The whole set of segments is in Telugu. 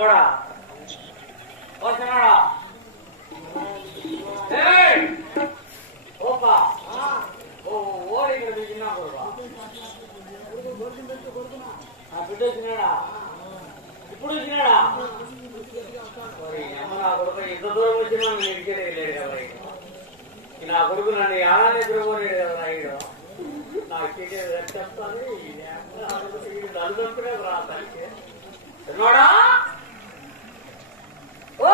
కూడా వస్తున్నాడా ఓపా ఓడి ఇక్కడ చిన్న బిడ్డ వచ్చినాడా ఇప్పుడు వచ్చినాడా నా కొడుకు ఇంత దూరం వచ్చినా నిడిచేది లేడు కదా నా కొడుకు నన్ను ఏడాది ఎదురుకోలేడు కదా నాయుడు నాకు చెప్తాను నలుగురే రాతానికి తిన్నాడా ఓ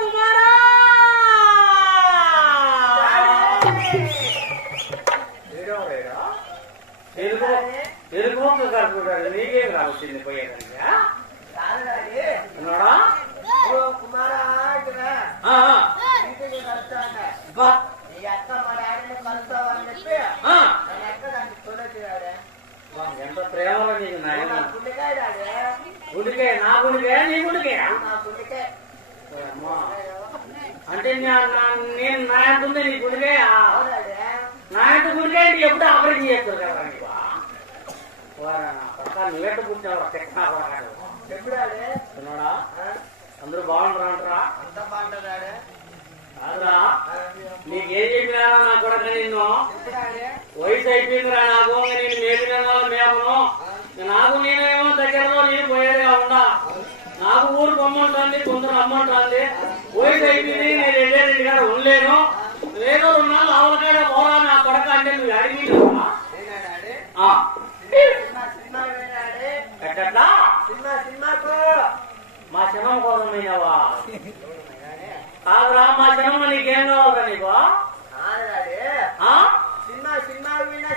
కుమారా ఎరుకు కలుపుకుంటాడు నీకేం రావచ్చింది పోయేదానికి తిన్నాడా ఎంత ప్రేమలో నీకు నాయన గుడికాయ నా గుడికాయ నీ గుడికాయ అంటే నేను నా ఎంత ఉంది నీ గుడికాయ నా ఎంత గుడికాయ ఎప్పుడు ఆపరేషన్ చేస్తారు కదా నీకు నువ్వెట్ట కూర్చున్నావు తిన్నాడా అందరూ బాగుంటారా అంటారా అంత బాగుంటారా కాదురా నీకేం చెప్పినా నా కొడక నిన్ను వయసు అయిపోయిందిరా నాకు నేను మేడిన మేమను నాకు నేనేమో దగ్గరలో నేను పోయేది కాకుండా నాకు ఊరు పొమ్మంటుంది కొందరు అమ్మంటుంది వయసు అయిపోయింది నేను వెళ్ళేది కాడ ఉండలేను నేను 2 నాళ్ళు ఆవులకాడ పోరా నా కొడక అంటే నువ్వు అడిగి ఎట్లా మా శనం కోసం అయినావా కాదురా మా శనం నీకేం కావాలరా నీకు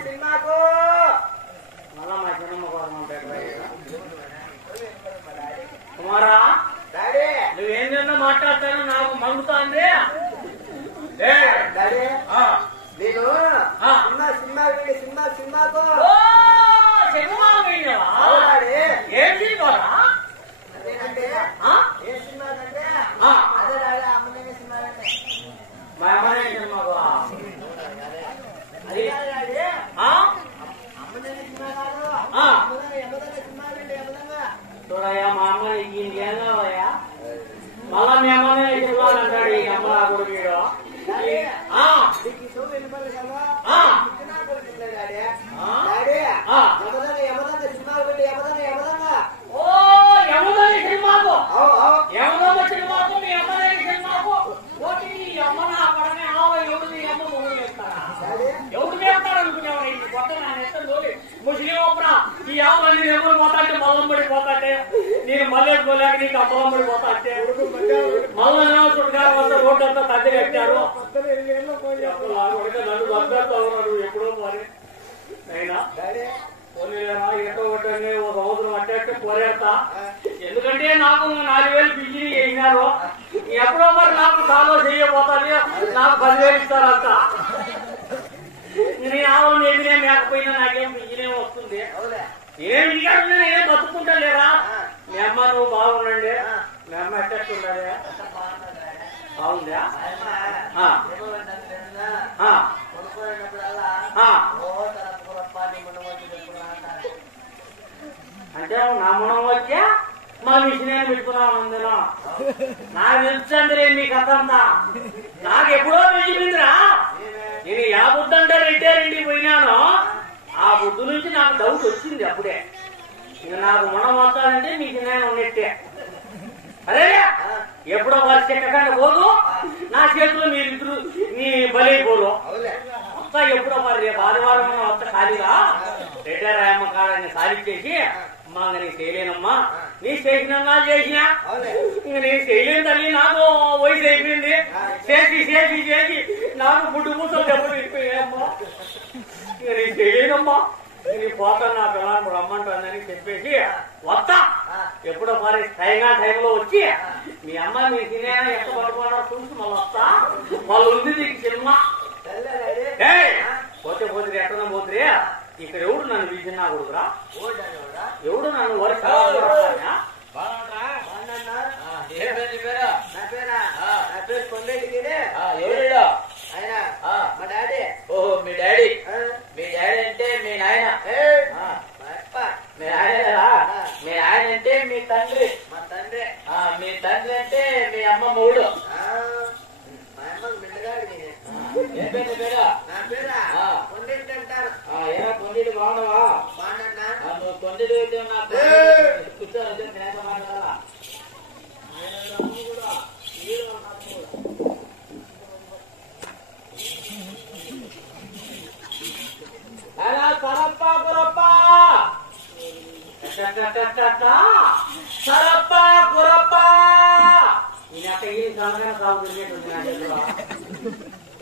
సినిమాకు మళ్ళా మా శనమ్మ కోసం ఉంటాడు కుమారా నువ్వేం చేద్దాం మాట్లాడతాను నాకు మండుతాంది నేను సినిమాకు ఏం సినిమారా మా అమ్మనే సినిమాకు చూడయా మా అమ్మ ఇంకేం కావయ్యా మళ్ళా మీ అమ్మనే సినిమా అంటాడు ఈ అమ్మ నా కొడుకు సినిమాకు మీ అమ్మనే సినిమాకు ఈ అమ్మ నా పడనే ఎవరు ఈ అమ్మ మొగుడు వేస్తారా ఎవరు వేస్తాడు అనుకునేవాడు ఇది కొత్త నా నెత్తంలో ముస్లిం అమ్మరా ఈ అమ్మని ఎవరు పోతాంటే మల్లం పడిపోతాంటే నేను మళ్ళీ పోలేక నీకు అమ్మలం పడిపోతాంటే మళ్ళీ చుట్టుగా వస్తే రోడ్డు అంతా తగ్గి కట్టారు నన్ను వద్దరు ఎప్పుడో మరి అయినా ఎటో ఒకటి ఓ సంవత్సరం అట్టే పోరేస్తా ఎందుకంటే నాకు 4000 బిల్లు చేసినారు ఎప్పుడో మరి నాకు కాలో చేయబోతాది నాకు 10,000 ఇస్తారంట నేను ఆవులు ఏమినే మేకపోయినా నాకేం బియ్యనే వస్తుంది ఏం ఇడిగాడు నేనేం బతుకుంటా లేరా మీ అమ్మ నువ్వు బాగుండండి మీ అమ్మ ఎట్టుండాలి బాగుందా అంటే నా మునం వచ్చా మా మిషన్ పెట్టుకున్నాను అందులో నాకు తెలుసండి మీ కథ అంతా నాకు ఎప్పుడో తెలిసిందిరా నేను యా బుద్ధి అంటే రెండింటికి పోయినాను ఆ బుద్ధి నుంచి నాకు డౌట్ వచ్చింది అప్పుడే ఇక నాకు మునం వస్తానంటే మీకు నేను ఉన్నట్టే అదే ఎప్పుడో వారి చెక్కకుండా పోదు నా చేతిలో మీరిద్దరు నీ బలైపోరు వస్తా ఎప్పుడో మరి రేపు ఆదివారం వస్తా ఖాళీగా రిటైర్ అయ్యమ్మ కాదని సాధించేసి అమ్మా నేను చేయలేనమ్మా నీ చేసినా చేసినా ఇంక నేను చేయలేని తల్లి నాకు వయసు అయిపోయింది చేసి చేసి చేసి నాకు గుడ్డు మూసలు దెబ్బలు అయిపోయాయమ్మా ఇంక నేను చేయలేనమ్మా నీ పోతాను నా పిల్లలు రమ్మంటుందని చెప్పేసి వస్తా ఎప్పుడో మరి టైంలో వచ్చి మీ అమ్మ మీ తినేనా ఎంత పడుకున్నారో చూసి మళ్ళీ వస్తా వాళ్ళు ఉంది నీకు సినిమా పోతే పోతురి ఎక్కడ పోతురి ఇక్కడ ఎవడు నన్ను పిలిచినా కొడుకురా ఎవడు నన్ను వరుస ఆయన మా డాడీ ఓహో మీ డాడీ అంటే మీ నాయన మీ ఆయన అంటే మీ తండ్రి. మా తండ్రి. మీ తండ్రి అంటే మీ అమ్మ మూడు. మా అమ్మకు బిడ్డగాడు నేనే. ఏ పేరు పేరు? నా పేరా కొండెట్టు అంటారు. ఏమో కొండీడు బాగున్నావా? బాగున్నా. నువ్వు కొండీడు అయితే నాకు కూర్చోవాలి మాట్లాడాలా? అలా సరప్ప గురప్ప సరప్ప గురప్ప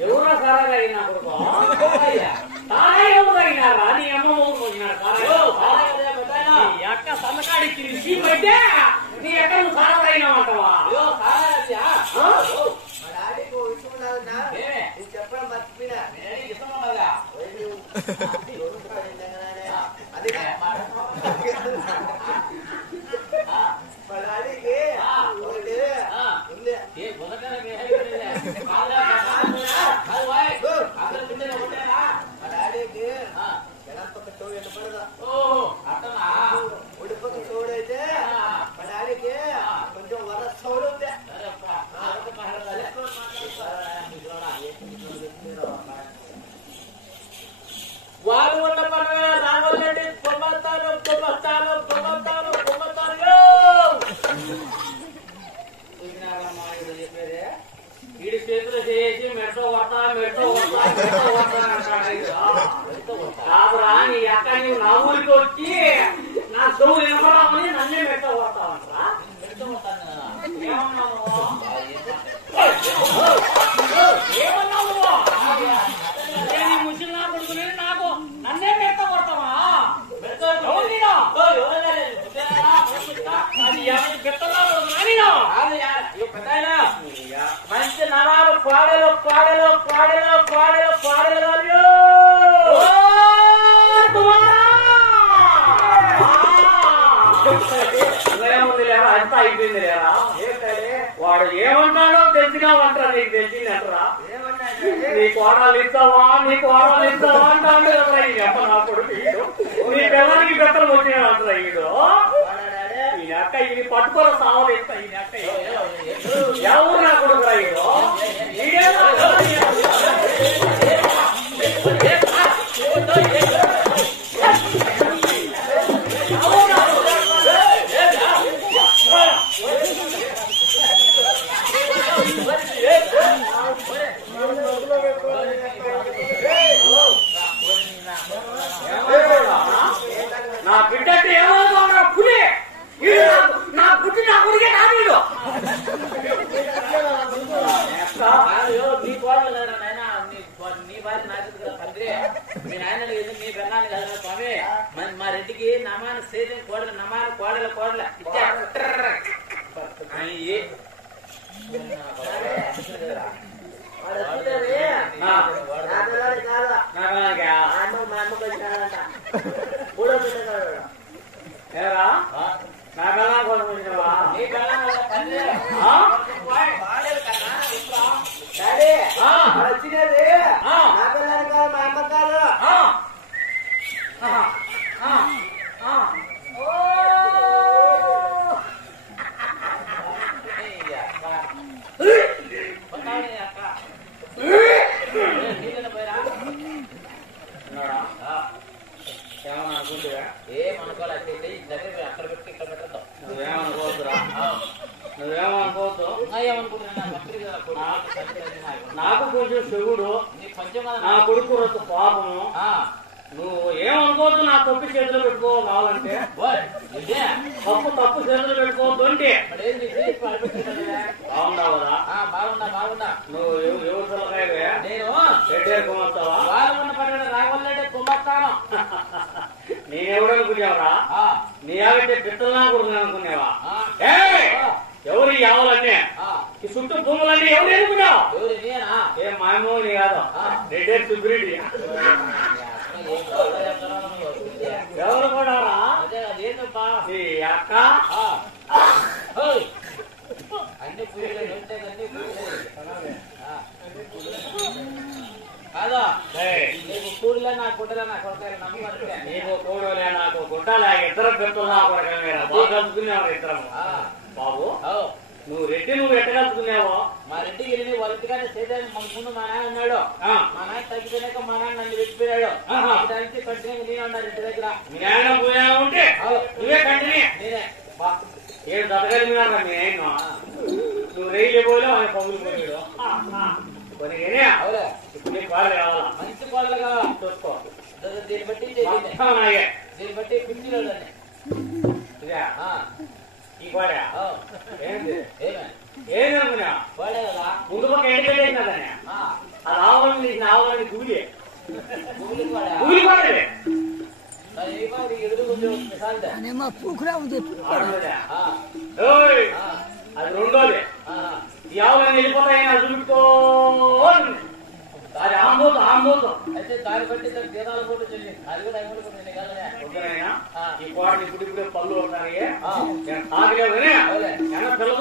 ఎవరో సారా అయినా కొడుకో తారా ఎవరు అయినారా నీ అమ్మ ఎక్క సన్నకాడిచ్చి సీమ్ అయితే నీ ఎక్కడ నువ్వు సారా అయినావంటావా? మా డాడీకి ఓ విషయం ఉన్నదన్నా. నేను చెప్పడం మర్చిపోయినా. ఇష్టం ఉన్నదా? అది మా డాడీకి ఒకటి ఉంది. మా డాడీకి ఎడపక్క తోడు ఎండపడదా? ఉడిపక్క తోడు అయితే మా డాడీకి కొంచెం వరస తోడు ఉంది. వారు ఉన్న పని రావాలండి. పొమ్మతాను పొమ్మతాను పొమ్మతాను పొమ్మతాను చెప్పేదే వీడి చేతులు చేసి మెట్రో కొడతా మెట్రో కొడతా మెట్రో కొడతా కాదురా నీ అక్క నీవు నా ఊరికి వచ్చి నా చెవు వినపడమని నన్నే మెట్రో కొడతావంటరా? మెట్రో కొడతాను ఏమన్నావు? ఏమన్నావు? నేను ముసలి నా కొడుకుని నాకు నన్నే మెట్ట కొడతావా? మంచి నవాలు పాడలు పాడలు పాడలు పాడలు పాడలు అంతా అయిపోయింది లేరా? వాడు ఏమన్నాడో తెలిసినావంటారా? నీకు తెలిసిందంటారా? నీ కోడలు ఇస్తావా నీ కోడలు ఇస్తావా అంటాడు కదా నా కొడుకు. నీ పిల్లలకి బెత్తలు వచ్చినాడంటారా ఈడు? ఈ అక్క ఇది పట్టుకోవాలి సావలు ఇస్తా. ఈ అక్క ఎవరు నా కొడుకురా ఈడు? నా బిడ్డ ఏమన్నా పులి నా పుట్టి నా కొడుకే నాడు నీ కోడలు కదా నాయన నీ భార్య నాకు కదా తండ్రి. మీ నాయన లేదు మీ పెళ్ళాన్ని కదా స్వామి. మా రెడ్డికి నమాన సేదం కోడలు నమాన కోడల కోడల ఏరా నా కళా కోసం వచ్చినవా? నీ కళా వచ్చినది నా పిల్లలు కాదు మా అమ్మ కాదు. ఏమన్నా అనుకుంటుగా? ఏమనుకోవాలి అక్కడ పెట్టి ఇక్కడ పెట్టద్దాం. నువ్వేమనుకోవద్దురా నువ్వేమనుకోవద్దు. నాకు కొంచెం శివుడు నా కొడుకు పాపము. నువ్వు ఏమనుకోవద్దు. నా తప్పు చేతులు పెట్టుకో కావాలంటే తప్పు చేతులు పెట్టుకోవద్దు అంటే బాగున్నావు కదా? బాగున్నా. నువ్వు ఎవరు పిల్లకాయవే? నేను రెడ్డి కుమ్మస్తావా? రాగొల్లే కుమ్మస్తాను. నేనెవడనుకునేవరా? నీ ఆవిడ పిట్టలు కొడుకుని అనుకునేవా? ఎవరు యావలన్నీ ఈ చుట్టూ భూములన్నీ ఎవరు ఎన్నుకున్నావు? ఏం మాయమోని కాదు రెడ్డి సుబ్రెడ్డి. ఎవరు కూడా అక్క అన్ని పూజలు కాదా ఏయ్, నీకు కూడలే నా గుడ్డలే నా కొడతారు నమ్మకం నీకు కూడలే నాకు గుడ్డలే ఇద్దరు పెట్టున్నా బాగా కలుపుకునేవారు ఇద్దరము బాబు నువ్వు రెడ్డి నువ్వు ఎట్ట కలుపుకునేవో మా రెడ్డికి వెళ్ళి వాళ్ళ ఇంటికానే చేద్దాం మన ముందు మా నాన్న ఉన్నాడు మా నాన్న తగ్గిపోయాక మా నాన్న నన్ను పెట్టిపోయాడు దానికి కంటిన్యూ నేను ఉన్నా రెడ్డి దగ్గర మీ నాయన పోయా ఉంటే నువ్వే కంటిన్యూ నేనే ఏడు దతగలిగినారా మీ ఆయన నువ్వు రైలు పోలేవు ఆయన పగులు పోయాడు కొన్ని అవులే ఇప్పుడు నీకు వాళ్ళు కావాలా మంచి కోడలు కావాలా చూసుకో దీన్ని బట్టి చేయండి నాయే దీన్ని బట్టి 50 రోజులని ఇదే ఈ కోడ ఏంటి ఏమే ఏది అనుకున్నా కోడే కదా ముందు పక్క ఎండిపెట్టేసినదనే అది ఆవులని నీకు ఆవులని కూలి కూలి కోడే కూలి కోడలే ఎదురు కొంచెం మిసాల్దే ఓయ్ అది రెండోది ఈ ఆవులని వెళ్ళిపోతాయి అది చూసుకో అది ఆంబోతం అయితే దాన్ని బట్టి దాని జీతాలు కూడా చెల్లి అది కూడా అమలు కొన్ని కాదనే ఈ కోట ఇప్పుడు పళ్ళు ఉన్నాయి ఆగలేవు కానీ పిల్లలు